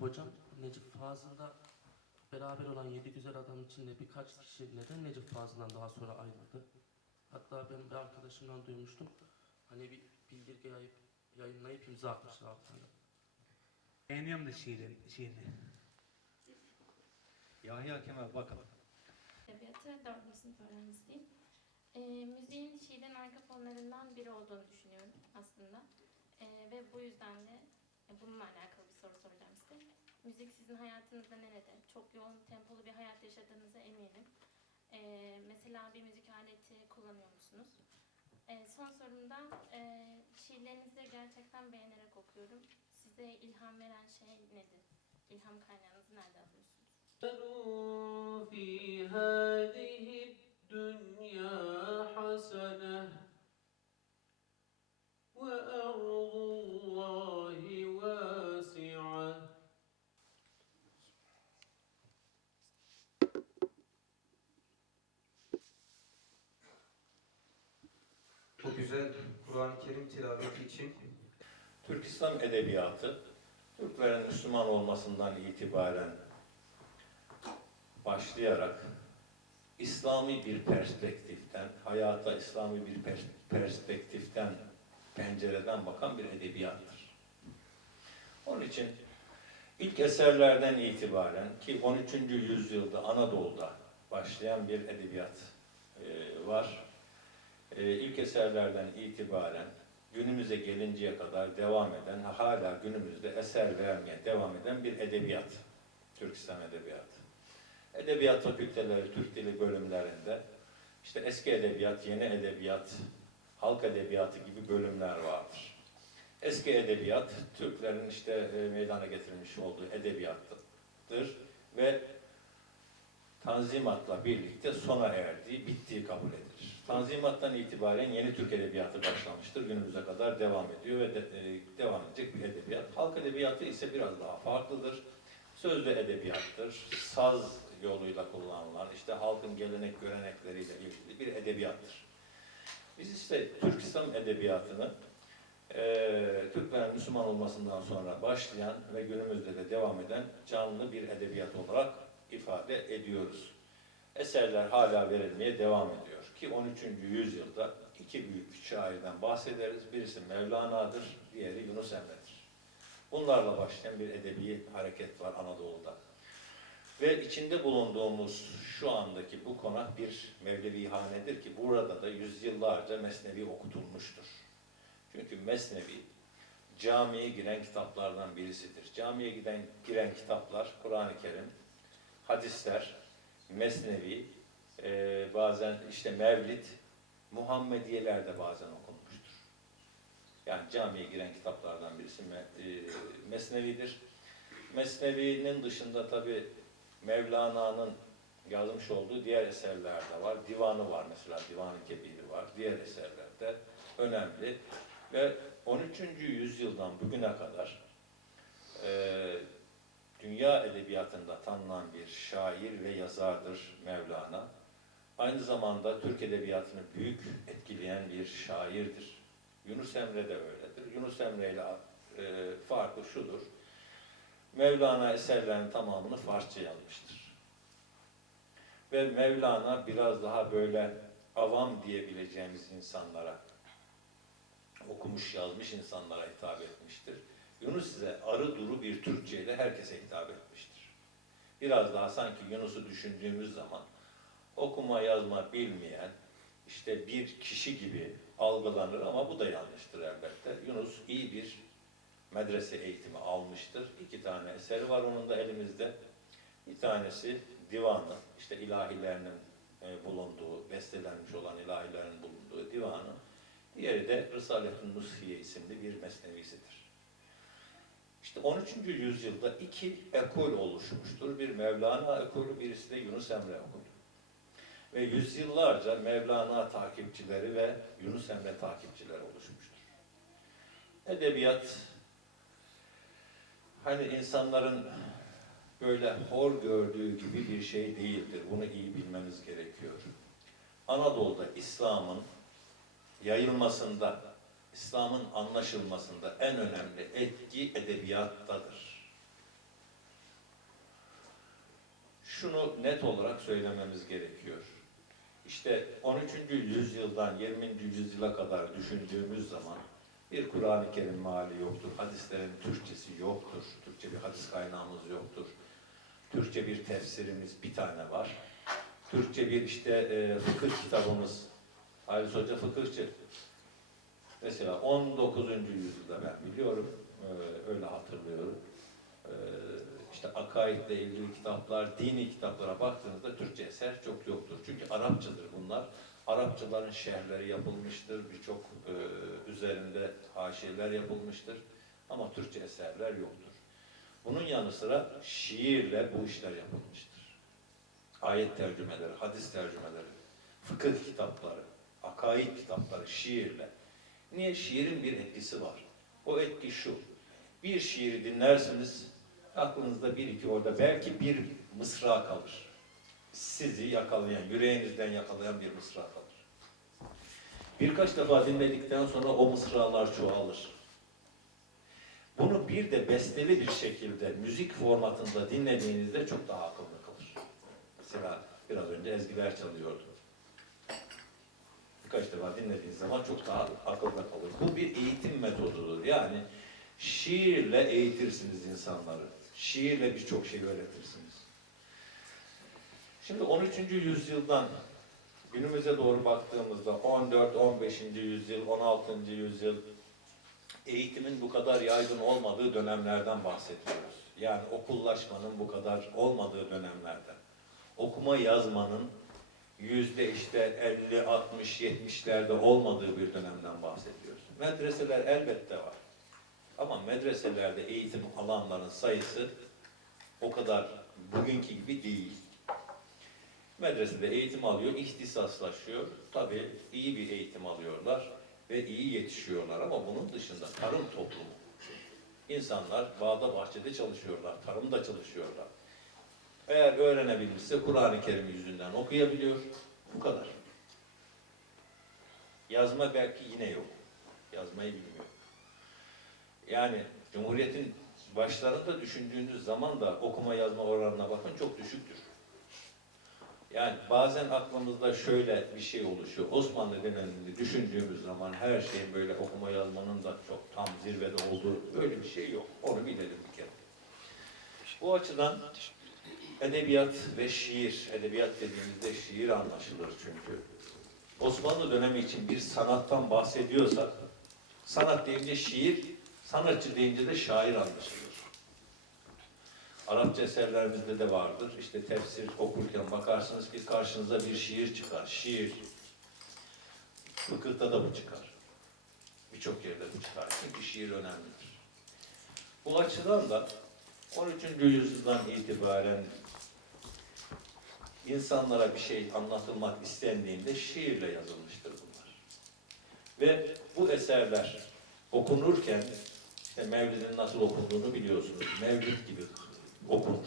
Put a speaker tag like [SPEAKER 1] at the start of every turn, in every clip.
[SPEAKER 1] hocam Necip Fazıl'da beraber olan yedi güzel adam içinde birkaç kişi neden Necip Fazıl'dan daha sonra ayrıldı? Hatta ben bir arkadaşımdan duymuştum. Hani bir bildirge yayıp, yayınlayıp imza atmışlar altına.
[SPEAKER 2] Beğeniyorum da şiiri, şiirini.
[SPEAKER 3] Yahya Kemal bakalım.
[SPEAKER 4] Edebiyatı 4. sınıf öğrencisiyim. E, müziğin şiirin arka fonlarından biri olduğunu düşünüyorum aslında. E, ve bu yüzden de e, bununla alakalı bir soru soracağım. Müzik sizin hayatınızda nerede? Çok yoğun tempolu bir hayat yaşadığınıza eminim. E, mesela bir müzik aleti kullanıyor musunuz? E, son sorumda e, şiirlerinizi gerçekten beğenerek okuyorum. Size ilham veren şey nedir? İlham kaynağınızı nerede alıyorsunuz?
[SPEAKER 5] في هذه الدنيا حسنة وأرض الله
[SPEAKER 6] Kur'an-ı Kerim tilaveti için
[SPEAKER 3] Türk İslam Edebiyatı, Türklerin Müslüman olmasından itibaren başlayarak İslami bir perspektiften, hayata İslami bir pers- perspektiften, pencereden bakan bir edebiyattır. Onun için ilk eserlerden itibaren ki 13. yüzyılda Anadolu'da başlayan bir edebiyat e, var. E, ilk eserlerden itibaren günümüze gelinceye kadar devam eden, hala günümüzde eser vermeye devam eden bir edebiyat. Türk İslam Edebiyatı. Edebiyat fakülteleri, Türk Dili bölümlerinde işte eski edebiyat, yeni edebiyat, halk edebiyatı gibi bölümler vardır. Eski edebiyat, Türklerin işte e, meydana getirilmiş olduğu edebiyattır ve Tanzimat'la birlikte sona erdiği, bittiği kabul edilir. Tanzimat'tan itibaren yeni Türk Edebiyatı başlamıştır. Günümüze kadar devam ediyor ve de, e, devam edecek bir edebiyat. Halk edebiyatı ise biraz daha farklıdır. Sözlü edebiyattır. Saz yoluyla kullanılan, işte halkın gelenek görenekleriyle ilgili bir edebiyattır. Biz işte Türk İslam Edebiyatı'nı e, Türklerin Müslüman olmasından sonra başlayan ve günümüzde de devam eden canlı bir edebiyat olarak ifade ediyoruz. Eserler hala verilmeye devam ediyor. Ki 13. yüzyılda iki büyük şairden bahsederiz. Birisi Mevlana'dır, diğeri Yunus Emre'dir. Bunlarla başlayan bir edebi hareket var Anadolu'da. Ve içinde bulunduğumuz şu andaki bu konak bir Mevlevihanedir ki burada da yüzyıllarca Mesnevi okutulmuştur. Çünkü Mesnevi camiye giren kitaplardan birisidir. Camiye giden giren kitaplar Kur'an-ı Kerim, hadisler, Mesnevi, e, bazen işte Mevlid, Muhammediyeler de bazen okunmuştur. Yani camiye giren kitaplardan birisi Me- e, Mesnevi'dir. Mesnevi'nin dışında tabi Mevlana'nın yazmış olduğu diğer eserler de var. Divanı var mesela, Divan-ı Kebiri var. Diğer eserlerde önemli. Ve 13. yüzyıldan bugüne kadar e, dünya edebiyatında tanınan bir şair ve yazardır Mevlana. Aynı zamanda Türk edebiyatını büyük etkileyen bir şairdir. Yunus Emre de öyledir. Yunus Emre ile e, farkı şudur. Mevlana eserlerinin tamamını Farsça yazmıştır. Ve Mevlana biraz daha böyle avam diyebileceğimiz insanlara, okumuş yazmış insanlara hitap etmiştir. Yunus ise arı duru bir Türkçe ile herkese hitap etmiştir. Biraz daha sanki Yunus'u düşündüğümüz zaman okuma yazma bilmeyen işte bir kişi gibi algılanır ama bu da yanlıştır elbette. Yunus iyi bir medrese eğitimi almıştır. İki tane eseri var onun da elimizde. Bir tanesi divanı, işte ilahilerinin e, bulunduğu, bestelenmiş olan ilahilerin bulunduğu divanı. Diğeri de Risale-i Nusfiye isimli bir mesnevisidir. İşte 13. yüzyılda iki ekol oluşmuştur. Bir Mevlana ekolü, birisi de Yunus Emre ekolü. Ve yüzyıllarca Mevlana takipçileri ve Yunus Emre takipçileri oluşmuştur. Edebiyat, hani insanların böyle hor gördüğü gibi bir şey değildir. Bunu iyi bilmeniz gerekiyor. Anadolu'da İslam'ın yayılmasında, İslam'ın anlaşılmasında en önemli etki edebiyattadır. şunu net olarak söylememiz gerekiyor. İşte 13. yüzyıldan 20. yüzyıla kadar düşündüğümüz zaman bir Kur'an-ı Kerim meali yoktur, hadislerin Türkçesi yoktur, Türkçe bir hadis kaynağımız yoktur. Türkçe bir tefsirimiz bir tane var. Türkçe bir işte e, fıkıh kitabımız, Halis Hoca fıkıhçı. Mesela 19. yüzyılda ben biliyorum, e, öyle hatırlıyorum. E, işte akaidle ilgili kitaplar, dini kitaplara baktığınızda Türkçe eser çok yoktur. Çünkü Arapçadır bunlar. Arapçaların şerhleri yapılmıştır, birçok e, üzerinde haşiyeler yapılmıştır. Ama Türkçe eserler yoktur. Bunun yanı sıra şiirle bu işler yapılmıştır. Ayet tercümeleri, hadis tercümeleri, fıkıh kitapları, akaid kitapları şiirle. Niye? Şiirin bir etkisi var. O etki şu. Bir şiiri dinlersiniz, aklınızda bir iki orada belki bir mısra kalır. Sizi yakalayan, yüreğinizden yakalayan bir mısra kalır. Birkaç defa dinledikten sonra o mısralar çoğalır. Bunu bir de besteli bir şekilde müzik formatında dinlediğinizde çok daha akıllı kalır. Mesela biraz önce ezgiler çalıyordu. Birkaç defa dinlediğiniz zaman çok daha akılda kalır. Bu bir eğitim metodudur. Yani şiirle eğitirsiniz insanları. Şiirle birçok şey öğretirsiniz. Şimdi 13. yüzyıldan günümüze doğru baktığımızda 14, 15. yüzyıl, 16. yüzyıl eğitimin bu kadar yaygın olmadığı dönemlerden bahsediyoruz. Yani okullaşmanın bu kadar olmadığı dönemlerden. Okuma yazmanın yüzde işte 50, 60, 70'lerde olmadığı bir dönemden bahsediyoruz. Medreseler elbette var. Ama medreselerde eğitim alanların sayısı o kadar bugünkü gibi değil. Medresede eğitim alıyor, ihtisaslaşıyor. Tabii iyi bir eğitim alıyorlar ve iyi yetişiyorlar ama bunun dışında tarım toplumu. İnsanlar bağda bahçede çalışıyorlar, tarımda çalışıyorlar. Eğer öğrenebilirse Kur'an-ı Kerim yüzünden okuyabiliyor. Bu kadar. Yazma belki yine yok. Yazmayı bilmiyor. Yani Cumhuriyet'in başlarında düşündüğünüz zaman da okuma yazma oranına bakın çok düşüktür. Yani bazen aklımızda şöyle bir şey oluşuyor. Osmanlı dönemini düşündüğümüz zaman her şeyin böyle okuma yazmanın da çok tam zirvede olduğu böyle bir şey yok. Onu bilelim bir kere. Bu açıdan edebiyat ve şiir, edebiyat dediğimizde şiir anlaşılır çünkü. Osmanlı dönemi için bir sanattan bahsediyorsak, sanat deyince şiir, sanatçı deyince de şair anlaşılır. Arapça eserlerimizde de vardır. İşte tefsir okurken bakarsınız ki karşınıza bir şiir çıkar. Şiir. Fıkıhta da bu çıkar. Birçok yerde bu çıkar. Çünkü şiir önemlidir. Bu açıdan da 13. yüzyıldan itibaren insanlara bir şey anlatılmak istendiğinde şiirle yazılmıştır bunlar. Ve bu eserler okunurken işte Mevlid'in nasıl okunduğunu biliyorsunuz. Mevlid gibi okunur.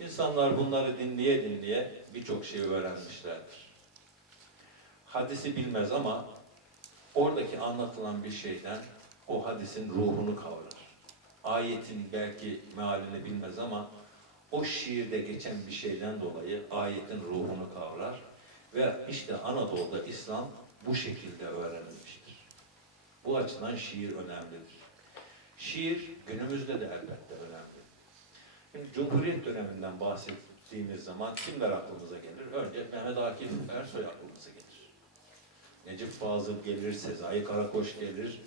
[SPEAKER 3] İnsanlar bunları dinleye dinleye birçok şey öğrenmişlerdir. Hadisi bilmez ama oradaki anlatılan bir şeyden o hadisin ruhunu kavrar. Ayetin belki mealini bilmez ama o şiirde geçen bir şeyden dolayı ayetin ruhunu kavrar ve işte Anadolu'da İslam bu şekilde öğrenilmiştir. Bu açıdan şiir önemlidir. Şiir günümüzde de elbette önemli. Şimdi Cumhuriyet döneminden bahsettiğimiz zaman kimler aklımıza gelir? Önce Mehmet Akif Ersoy aklımıza gelir. Necip Fazıl gelir, Sezai Karakoç gelir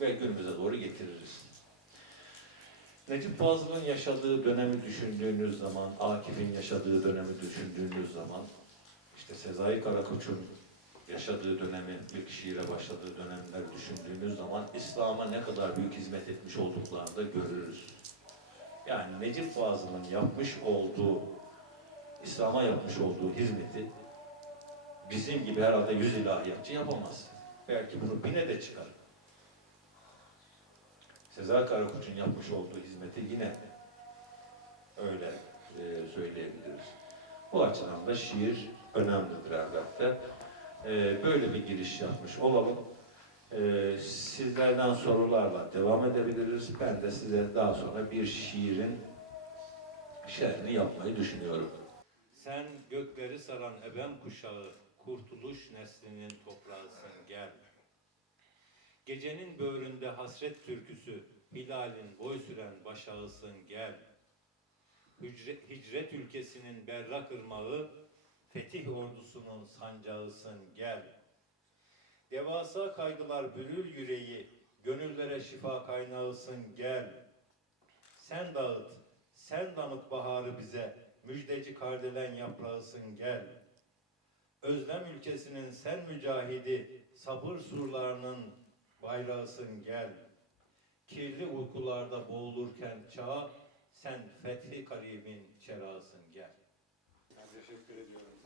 [SPEAKER 3] ve günümüze doğru getiririz. Necip Fazıl'ın yaşadığı dönemi düşündüğünüz zaman, Akif'in yaşadığı dönemi düşündüğünüz zaman, işte Sezai Karakoç'un yaşadığı dönemi, ilk şiire başladığı dönemleri düşündüğünüz zaman İslam'a ne kadar büyük hizmet etmiş olduklarını da görürüz. Yani Necip Fazıl'ın yapmış olduğu, İslam'a yapmış olduğu hizmeti bizim gibi herhalde yüz ilahiyatçı yapamaz. Belki bunu bine de çıkar. Sezai Karakoç'un yapmış olduğu hizmeti yine öyle e, söyleyebiliriz. Bu açıdan da şiir önemlidir elbette. E, böyle bir giriş yapmış olalım. E, sizlerden sorularla devam edebiliriz. Ben de size daha sonra bir şiirin şerhini yapmayı düşünüyorum. Sen gökleri saran ebem kuşağı, kurtuluş neslinin toprağısın gel. Gecenin böğründe hasret türküsü, hilalin boy süren başağısın gel. Hücre- hicret ülkesinin berrak ırmağı, fetih ordusunun sancağısın gel. Devasa kaygılar bürül yüreği, gönüllere şifa kaynağısın gel. Sen dağıt, sen damıt baharı bize, müjdeci kardelen yaprağısın gel. Özlem ülkesinin sen mücahidi, sabır surlarının bayrağısın gel. Kirli uykularda boğulurken çağ, sen fethi karibin çerağısın gel.
[SPEAKER 6] Ben teşekkür ediyorum.